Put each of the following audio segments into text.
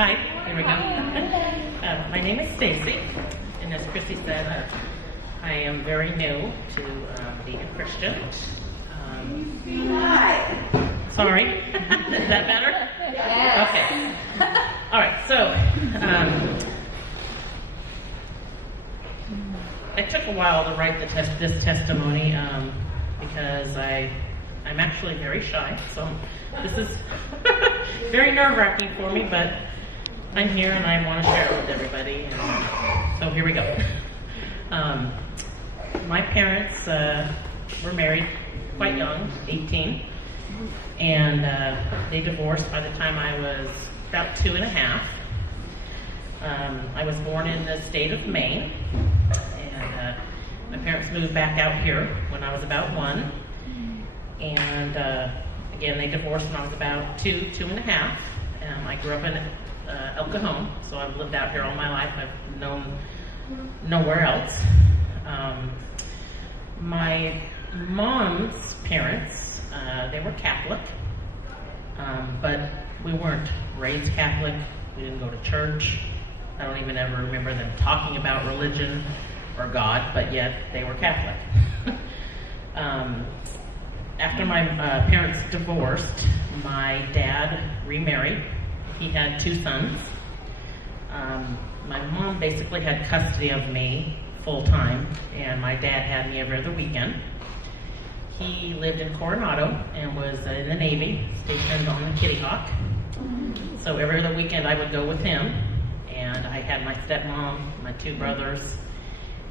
Hi, here we go. My name is Stacy, and as Chrissy said, I am very new to being a Christian. Sorry, is that better? Yes. Okay. All right, so it took a while to write this testimony because I'm actually very shy, so this is very nerve-wracking for me, but I'm here and I want to share it with everybody. And so here we go. My parents were married quite young, 18, and they divorced by the time I was about 2.5. I was born in the state of Maine, and my parents moved back out here when I was about 1. And again, they divorced when I was about 2.5. I grew up in El Cajon, so I've lived out here all my life. I've known nowhere else. My mom's parents, they were Catholic, but we weren't raised Catholic. We didn't go to church. I don't even ever remember them talking about religion or God, but yet they were Catholic. After my parents divorced, my dad remarried. He had 2 sons. My mom basically had custody of me full time, and my dad had me every other weekend. He lived in Coronado and was in the Navy, stationed on the Kitty Hawk. So every other weekend I would go with him, and I had my stepmom, my 2 brothers,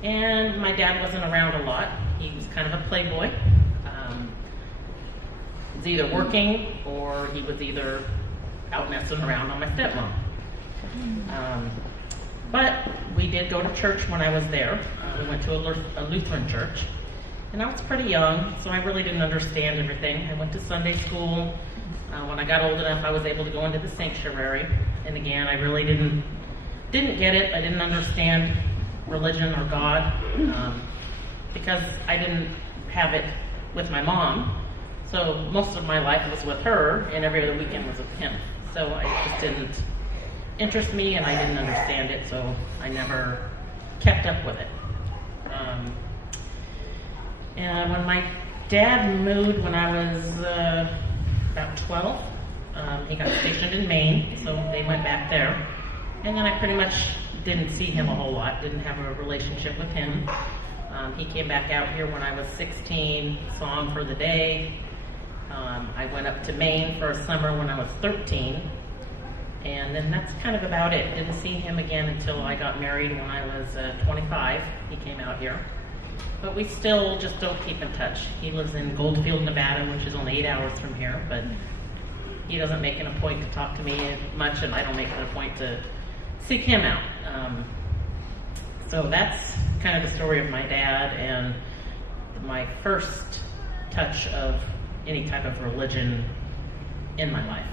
and my dad wasn't around a lot. He was kind of a playboy. He was either working or he was either out messing around on my stepmom. But we did go to church when I was there. We went to a Lutheran church. And I was pretty young, so I really didn't understand everything. I went to Sunday school. When I got old enough, I was able to go into the sanctuary. And again, I really didn't get it. I didn't understand religion or God because I didn't have it with my mom. So most of my life was with her, and every other weekend was with him. So it just didn't interest me, and I didn't understand it, so I never kept up with it. And when my dad moved when I was about 12, he got stationed in Maine, so they went back there. And then I pretty much didn't see him a whole lot, didn't have a relationship with him. He came back out here when I was 16, saw him for the day. I went up to Maine for a summer when I was 13, and then that's kind of about it. Didn't see him again until I got married when I was 25. He came out here. But we still just don't keep in touch. He lives in Goldfield, Nevada, which is only 8 hours from here, but he doesn't make it a point to talk to me much, and I don't make it a point to seek him out. So that's kind of the story of my dad and my first touch of any type of religion in my life.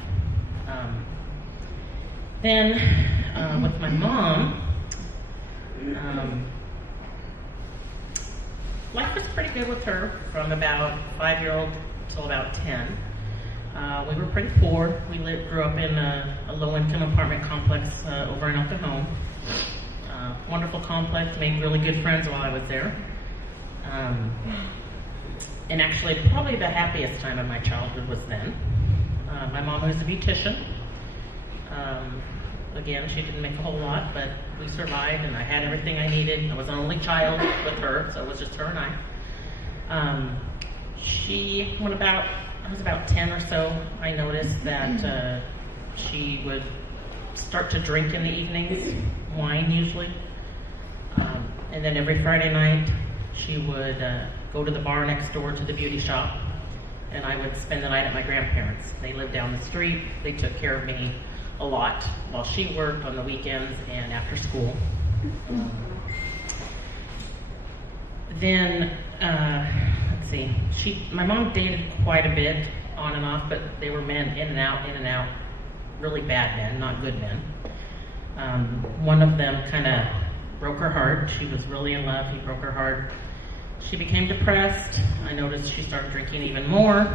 Then with my mom, life was pretty good with her from about 5-year-old till about 10. We were pretty poor. We grew up in a low-income apartment complex over in El Cajon. Wonderful complex, made really good friends while I was there. And actually, probably the happiest time of my childhood was then. My mom was a beautician. Again, she didn't make a whole lot, but we survived, and I had everything I needed. I was an only child with her, so it was just her and I. I was about 10 or so, I noticed that she would start to drink in the evenings, wine usually. And then every Friday night, she would go to the bar next door to the beauty shop, and I would spend the night at my grandparents'. They lived down the street. They took care of me a lot while she worked on the weekends and after school. Then, let's see, my mom dated quite a bit on and off, but they were men in and out, really bad men, not good men. One of them kind of broke her heart. She was really in love. He broke her heart. She became depressed. I noticed she started drinking even more.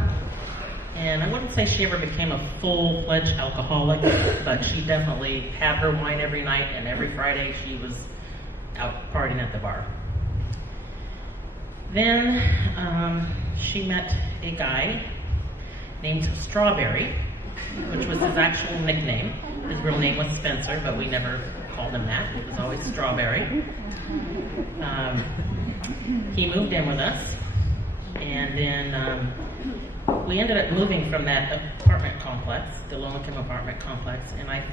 And I wouldn't say she ever became a full-fledged alcoholic, but she definitely had her wine every night, and every Friday she was out partying at the bar. Then she met a guy named Strawberry, which was his actual nickname. His real name was Spencer, but we never called him that. It was always Strawberry. He moved in with us, and then we ended up moving from that apartment complex, the low-income apartment complex, and I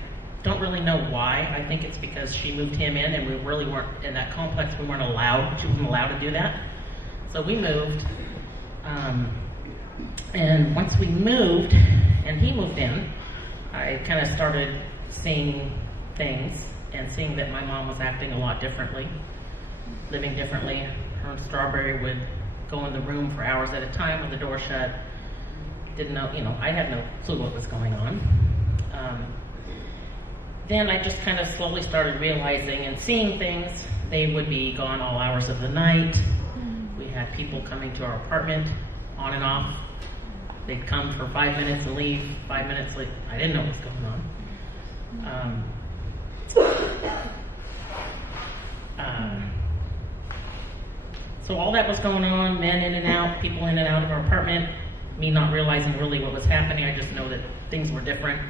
don't really know why. I think it's because she moved him in, and we really weren't, in that complex, she wasn't allowed to do that. So we moved, and once we moved, and he moved in, I kind of started seeing things, and seeing that my mom was acting a lot differently, living differently. Her and Strawberry would go in the room for hours at a time with the door shut. Didn't know, I had no clue what was going on. Then I just kind of slowly started realizing and seeing things. They would be gone all hours of the night. We had people coming to our apartment on and off. They'd come for 5 minutes and leave, 5 minutes later. I didn't know what was going on. So all that was going on, men in and out, people in and out of our apartment, me not realizing really what was happening. I just know that things were different.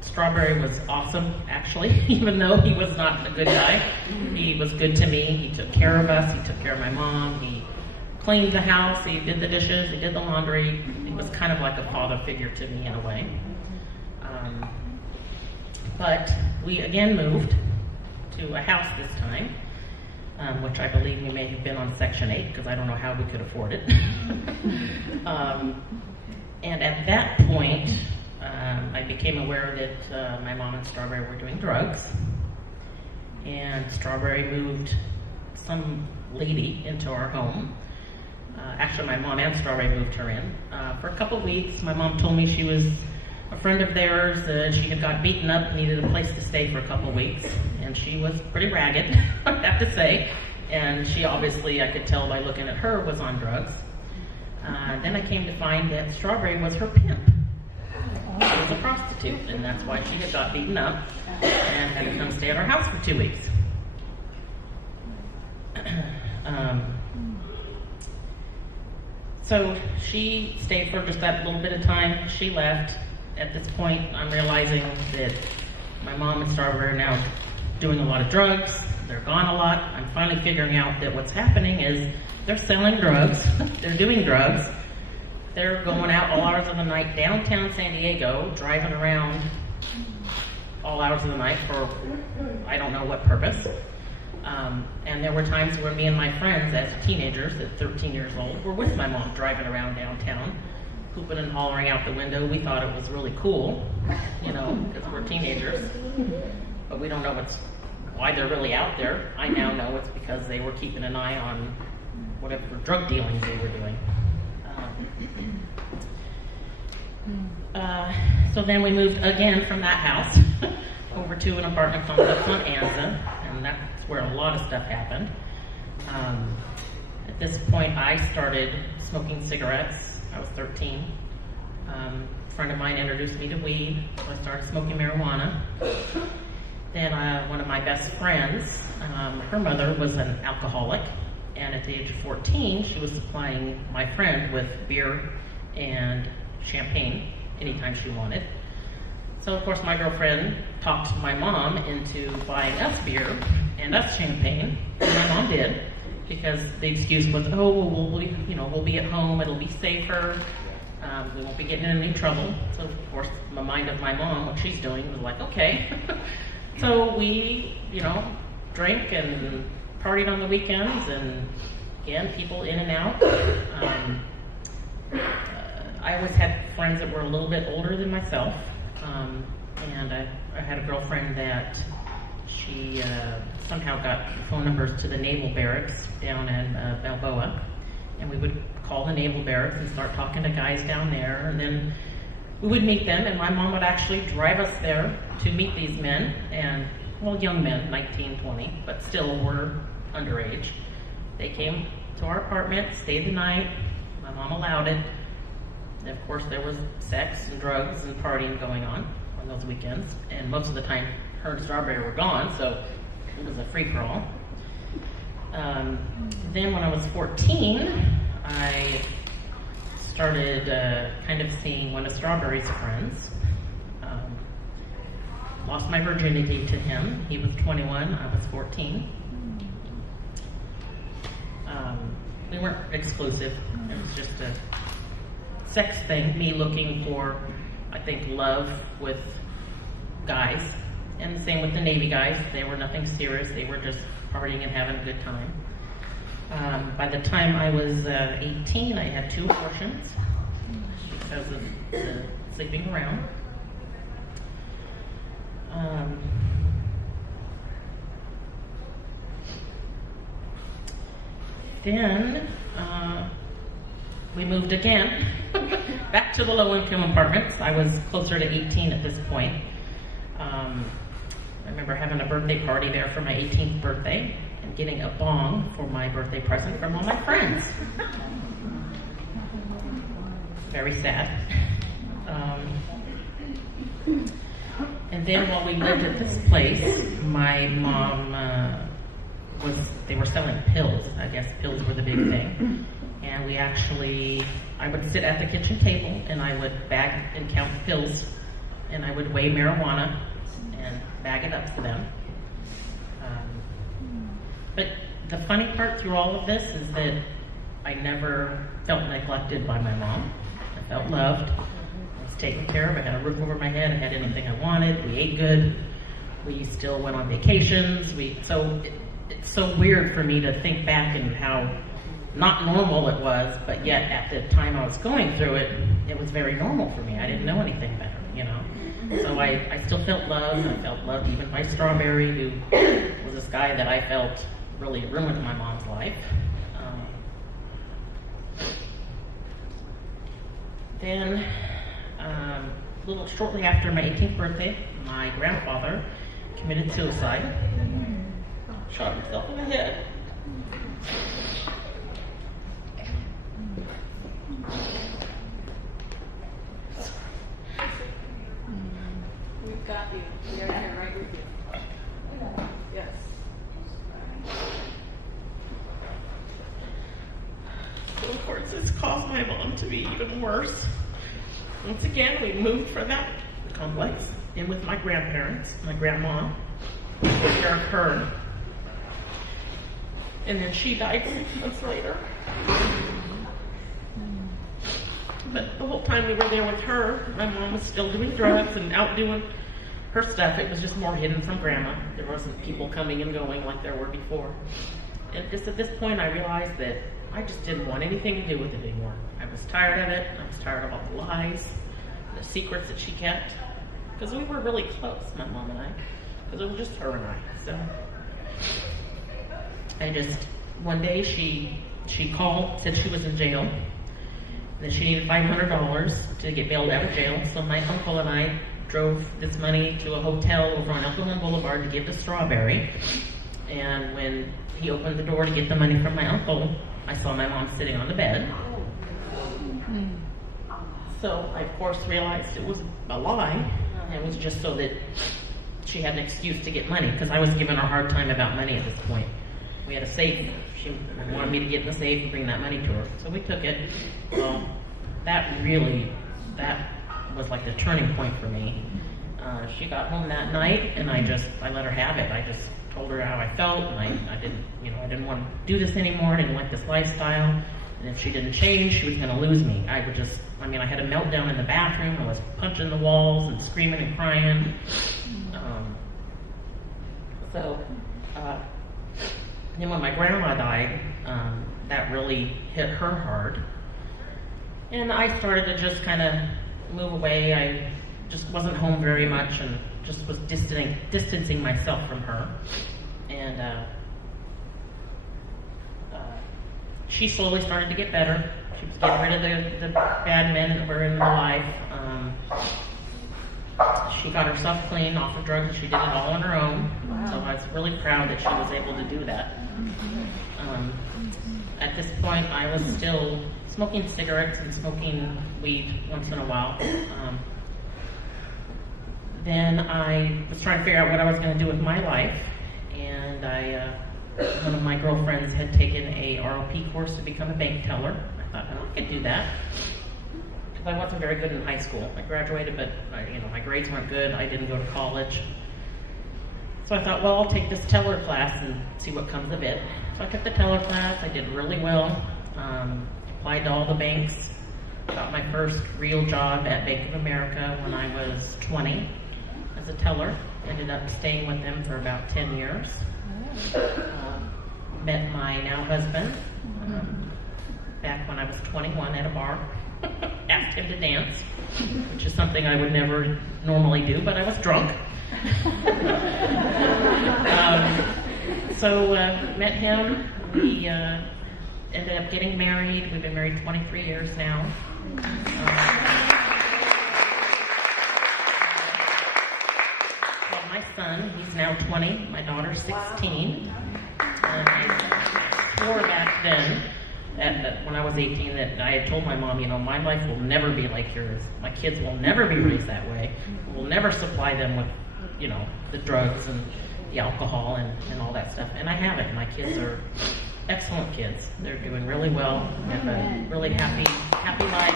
Strawberry was awesome, actually, even though he was not a good guy. He was good to me. He took care of us. He took care of my mom. He cleaned the house. He did the dishes. He did the laundry. He was kind of like a father figure to me in a way. But we again moved to a house this time, which I believe we may have been on Section 8, because I don't know how we could afford it. And at that point, I became aware that my mom and Strawberry were doing drugs. And Strawberry moved some lady into our home. Actually, my mom and Strawberry moved her in. For a couple of weeks, my mom told me she was a friend of theirs. She had got beaten up, needed a place to stay for a couple of weeks. And she was pretty ragged, I have to say. And she obviously, I could tell by looking at her, was on drugs. Then I came to find that Strawberry was her pimp. She was a prostitute, and that's why she had got beaten up and had to come stay at our house for 2 weeks. So she stayed for just that little bit of time. She left. At this point, I'm realizing that my mom and Strawberry are now doing a lot of drugs. They're gone a lot. I'm finally figuring out that what's happening is they're selling drugs. They're doing drugs. They're going out all hours of the night downtown San Diego, driving around all hours of the night for I don't know what purpose. And there were times where me and my friends, as teenagers at 13 years old, were with my mom driving around downtown, hooping and hollering out the window. We thought it was really cool, because we're teenagers. But we don't know why they're really out there. I now know it's because they were keeping an eye on whatever drug dealing they were doing. So then we moved again from that house over to an apartment complex on Anza, and that's where a lot of stuff happened. At this point, I started smoking cigarettes. I was 13. A friend of mine introduced me to weed, so I started smoking marijuana. Then one of my best friends, her mother was an alcoholic, and at the age of 14, she was supplying my friend with beer and champagne anytime she wanted. So of course my girlfriend talked my mom into buying us beer and us champagne, and my mom did, because the excuse was, we'll be at home, it'll be safer, we won't be getting in any trouble. So of course the mind of my mom, what she's doing, was like, okay. So we, drank and partied on the weekends, and again, people in and out. I always had friends that were a little bit older than myself, and I had a girlfriend that she somehow got phone numbers to the naval barracks down in Balboa, and we would call the naval barracks and start talking to guys down there, and then we would meet them, and my mom would actually drive us there to meet these men, and young men, 19, 20, but still were underage. They came to our apartment, stayed the night. My mom allowed it. Of course, there was sex and drugs and partying going on those weekends, and most of the time, her and Strawberry were gone, so it was a free-for-all. Then when I was 14, I started kind of seeing one of Strawberry's friends. Lost my virginity to him. He was 21, I was 14. We weren't exclusive. It was just a sex thing, me looking for, I think, love with guys. And the same with the Navy guys. They were nothing serious. They were just partying and having a good time. By the time I was 18, I had 2 abortions because of the sleeping around. Then we moved again back to the low-income apartments. I was closer to 18 at this point. I remember having a birthday party there for my 18th birthday and getting a bong for my birthday present from all my friends. Very sad. And then while we lived at this place, my mom they were selling pills. I guess pills were the big thing. And I would sit at the kitchen table and I would bag and count pills, and I would weigh marijuana and bag it up for them. But the funny part through all of this is that I never felt neglected by my mom. I felt loved. I was taken care of. I had a roof over my head. I had anything I wanted. We ate good. We still went on vacations. It's so weird for me to think back and how not normal it was, but yet at the time I was going through it, it was very normal for me. I didn't know anything better, you know. So I still felt loved. I felt loved even by Strawberry, who was this guy that I felt really ruined my mom's life. Then, a little shortly after my 18th birthday, my grandfather committed suicide. Shot himself in the head. We've got you. We're here right with you. Yes. So of course this caused my mom to be even worse. Once again, we moved from that complex in with my grandparents, my grandma, to take care of her. And then she died 6 months later. But the whole time we were there with her, my mom was still doing drugs and out doing her stuff. It was just more hidden from Grandma. There wasn't people coming and going like there were before. And just at this point, I realized that I just didn't want anything to do with it anymore. I was tired of it. I was tired of all the lies, the secrets that she kept. Because we were really close, my mom and I. Because it was just her and I. So one day she called, said she was in jail, that she needed $500 to get bailed out of jail. So my uncle and I drove this money to a hotel over on Elkhorn Boulevard to give to Strawberry. And when he opened the door to get the money from my uncle, I saw my mom sitting on the bed. So I, of course, realized it was a lie. It was just so that she had an excuse to get money, because I was giving her a hard time about money at this point. We had a safe. She wanted me to get in the safe and bring that money to her. So we took it. Well, that was like the turning point for me. She got home that night, and I let her have it. I just told her how I felt, and I didn't want to do this anymore. I didn't like this lifestyle. And if she didn't change, she was going to lose me. I had a meltdown in the bathroom. I was punching the walls and screaming and crying. Then when my grandma died, that really hit her hard. And I started to just kind of move away. I just wasn't home very much and just was distancing myself from her. And she slowly started to get better. She was getting rid of the bad men that were in her life. She got herself clean off of drugs, and she did it all on her own. Wow. So I was really proud that she was able to do that. At this point, I was still smoking cigarettes and smoking weed once in a while. Then I was trying to figure out what I was going to do with my life, and one of my girlfriends had taken a ROP course to become a bank teller. I thought, well, I could do that, because I wasn't very good in high school. I graduated, but my grades weren't good. I didn't go to college. So I thought, well, I'll take this teller class and see what comes of it. So I took the teller class. I did really well. Applied to all the banks. Got my first real job at Bank of America when I was 20 as a teller. Ended up staying with them for about 10 years. Met my now husband back when I was 21 at a bar. Asked him to dance, which is something I would never normally do, but I was drunk. So met him. We ended up getting married. We've been married 23 years now. My son, he's now 20. My daughter's 16. And I swore back then, that when I was 18, that I had told my mom, my life will never be like yours. My kids will never be raised that way. We'll never supply them with, the drugs and the alcohol and all that stuff. And I haven't. My kids are excellent kids. They're doing really well. They have a really happy life.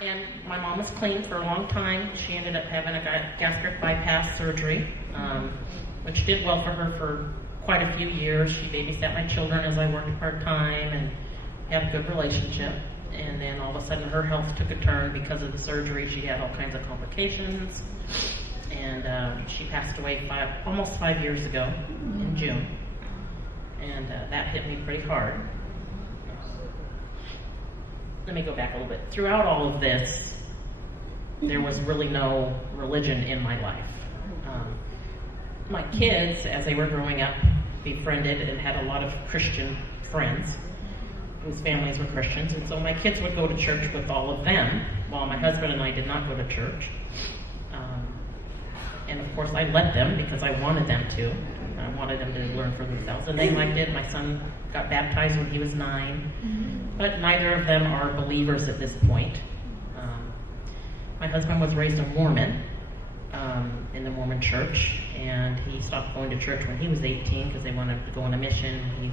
And my mom was clean for a long time. She ended up having a gastric bypass surgery, which did well for her for quite a few years. She babysat my children as I worked part-time and had a good relationship. And then all of a sudden her health took a turn because of the surgery. She had all kinds of complications. And she passed away almost 5 years ago in June. And that hit me pretty hard. Let me go back a little bit. Throughout all of this, there was really no religion in my life. My kids, as they were growing up, befriended and had a lot of Christian friends whose families were Christians, and so my kids would go to church with all of them, while my husband and I did not go to church. And of course I let them because I wanted them to. I wanted them to learn for themselves, and they liked it. My son got baptized when he was 9, but neither of them are believers at this point. My husband was raised a Mormon in the Mormon church, and he stopped going to church when he was 18 because they wanted to go on a mission. He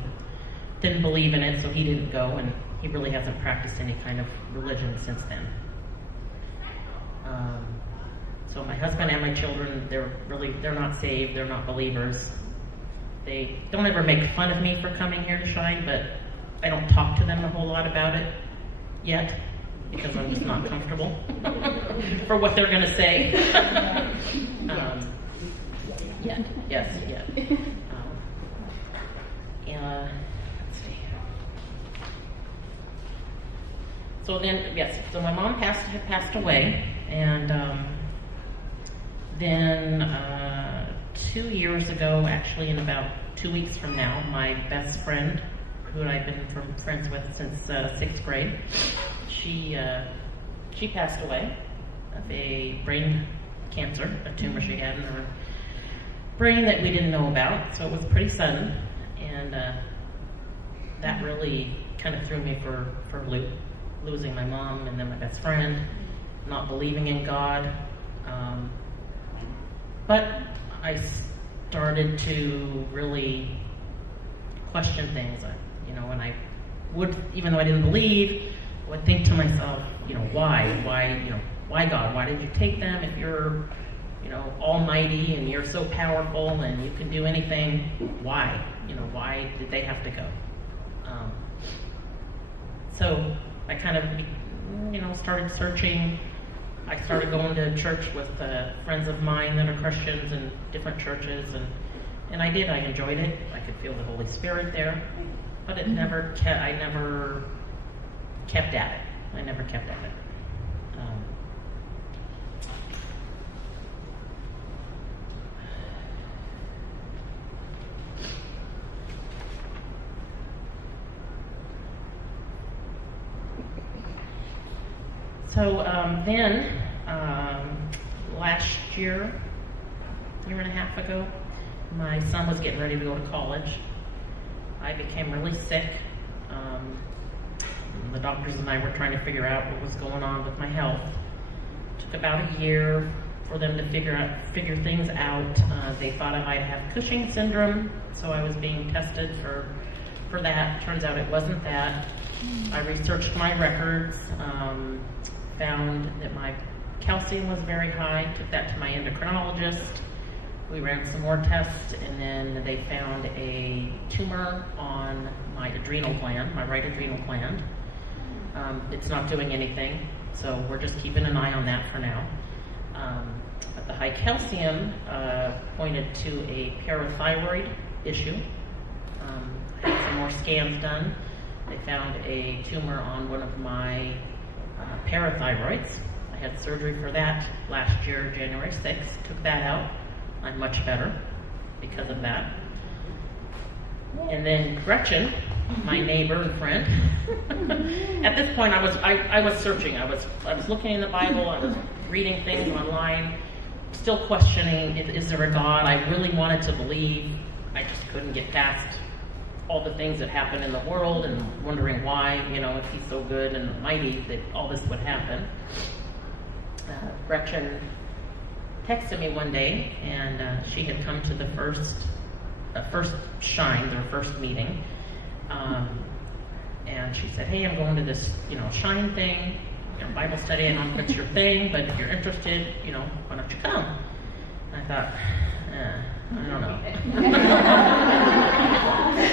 didn't believe in it, so he didn't go, and he really hasn't practiced any kind of religion since then. So my husband and my children, they're not saved, they're not believers. They don't ever make fun of me for coming here to Shine, but I don't talk to them a whole lot about it yet, because I'm just not comfortable for what they're gonna say. Yet. Let's see. So my mom had passed away, and then 2 years ago, actually in about 2 weeks from now, my best friend, who I've been friends with since 6th grade, she passed away of a brain cancer, a tumor she had in her brain that we didn't know about, so it was pretty sudden, and that really kind of threw me for a loop, losing my mom and then my best friend, not believing in God. But I started to really question things, and I would, even though I didn't believe, I would think to myself, why God? Why did you take them if you're, almighty and you're so powerful and you can do anything? Why? Why did they have to go? So I kind of, started searching. I started going to church with friends of mine that are Christians in different churches, and I did. I enjoyed it. I could feel the Holy Spirit there, but I never kept at it. I never kept at it. So then, last year and a half ago, my son was getting ready to go to college, I became really sick. The doctors and I were trying to figure out what was going on with my health. It took about a year for them to figure things out. They thought I might have Cushing syndrome, so I was being tested for that. Turns out it wasn't that. I researched my records, found that my calcium was very high, took that to my endocrinologist. We ran some more tests, and then they found a tumor on my adrenal gland, my right adrenal gland. It's not doing anything, so we're just keeping an eye on that for now. But the high calcium pointed to a parathyroid issue. I had some more scans done. They found a tumor on one of my parathyroids. I had surgery for that last year, January 6th. Took that out. I'm much better because of that. And then Gretchen, my neighbor and friend. At this point, I was searching. I was looking in the Bible. I was reading things online, still questioning: is there a God? I really wanted to believe. I just couldn't get past all the things that happen in the world and wondering why, if He's so good and mighty, that all this would happen. Gretchen texted me one day, and she had come to the first Shine, their first meeting, and she said, "Hey, I'm going to this, Shine thing, Bible study. I don't know if it's your thing, but if you're interested, why don't you come?" And I thought, I don't know.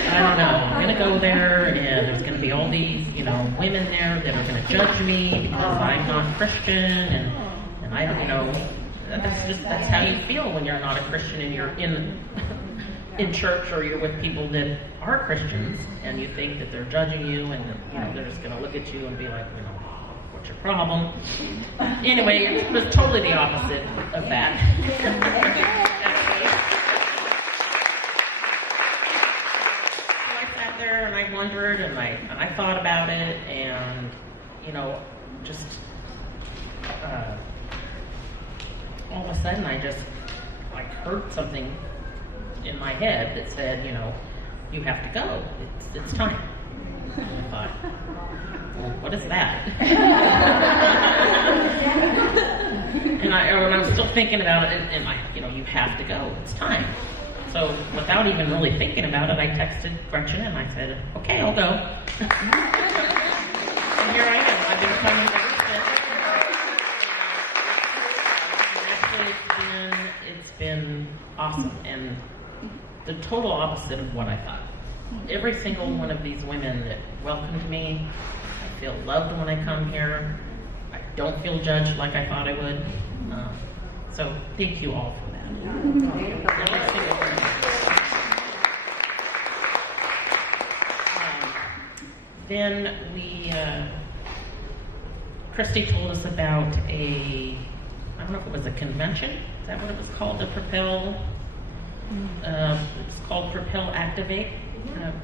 I don't know. I'm going to go there, and there's going to be all these, women there that are going to judge me because I'm not Christian, and I don't, that's how you feel when you're not a Christian and you're in church, or you're with people that are Christians, and you think that they're judging you, and they're just going to look at you and be like, what's your problem? Anyway, it was totally the opposite of that. So I sat there and I wondered, and I thought about it, and just all of a sudden I just heard something in my head that said, you have to go. It's time. And I thought, well, what is that? And I was still thinking about it, and you have to go. It's time. So without even really thinking about it, I texted Gretchen and I said, okay, I'll go. And here I am. I've been coming ever since. Actually, it's been awesome, and the total opposite of what I thought. Every single one of these women that welcomed me, I feel loved when I come here. I don't feel judged like I thought I would. So thank you all for that. Every single one. Then Christy told us about I don't know if it was a convention. Is that what it was called? The Propel. It's called Propel Activate,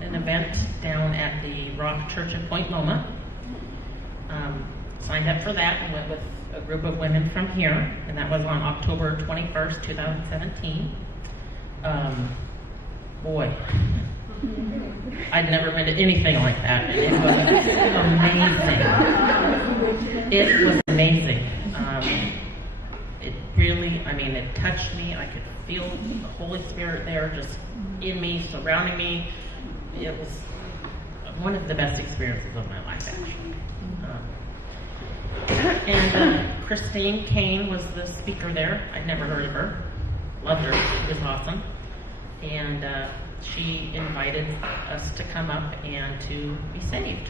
an event down at the Rock Church in Point Loma. Signed up for that and went with a group of women from here, and that was on October 21st, 2017. Boy, I'd never been to anything like that, and it was amazing. It was amazing. It really, it touched me. I could feel the Holy Spirit there, just in me, surrounding me. It was one of the best experiences of my life, actually. And Christine Kane was the speaker there. I'd never heard of her. Loved her. She was awesome. And she invited us to come up and to be saved.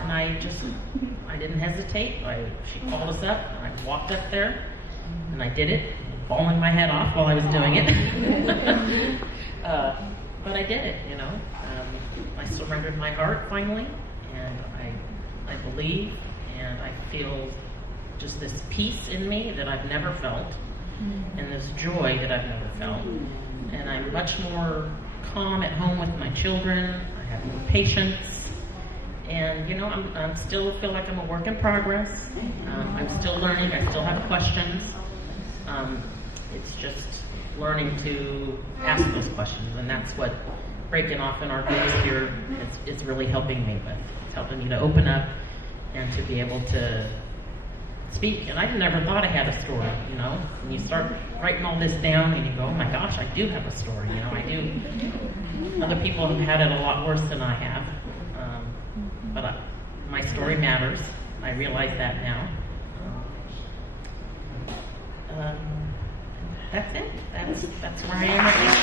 And I didn't hesitate. She called us up, and I walked up there, and I did it, bawling my head off while I was doing it. But I did it, I surrendered my heart finally, and I believe, and I feel just this peace in me that I've never felt, and this joy that I've never felt. And I'm much more calm at home with my children. I have more patience. And, I'm still feel like I'm a work in progress. I'm still learning. I still have questions. It's just learning to ask those questions, and that's what breaking off in our groups here, it's really helping me with. It's helping me to open up and to be able to speak. And I never thought I had a story, you know. And you start writing all this down and you go, oh my gosh, I do have a story, you know, I do. Other people have had it a lot worse than I have. My story matters. I realize that now. That's it. That's where I am right now.